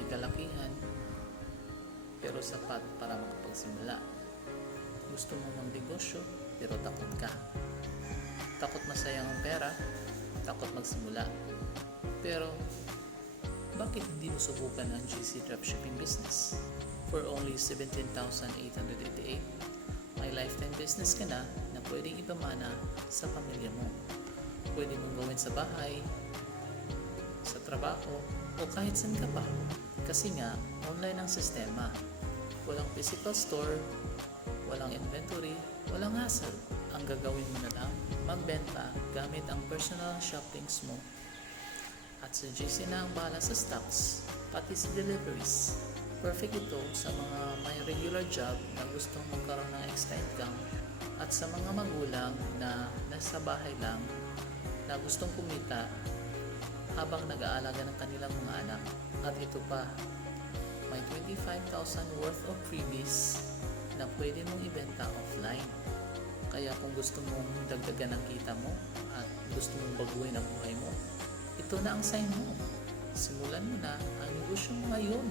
hindi kalakihan, pero sapat para makapagsimula. Gusto mo magnegosyo, pero takot ka. Takot masayang ang pera, takot magsimula. Pero, bakit hindi mo subukan ang GC Dropshipping business? For only 17,888, may lifetime business ka na pwedeng ipamana sa pamilya mo. Pwede mong gawin sa bahay, sa trabaho, o kahit saan ka pa. Kasi nga, online ang sistema. Walang physical store, walang inventory, walang hassle. Ang gagawin mo na lang, magbenta gamit ang personal shoppings mo. At sa GC na ang bahala sa stocks, pati sa deliveries. Perfect ito sa mga may regular job na gustong magkaroon ng extra income at sa mga magulang na nasa bahay lang na gustong kumita habang nag-aalaga ng kanilang mga anak. At ito pa, may 25,000 worth of freebies na pwede mong ibenta offline. Kaya kung gusto mong dagdagan ang kita mo at gusto mong baguhin ang buhay mo, ito na ang sign mo. Simulan mo na ang negosyo mo ngayon.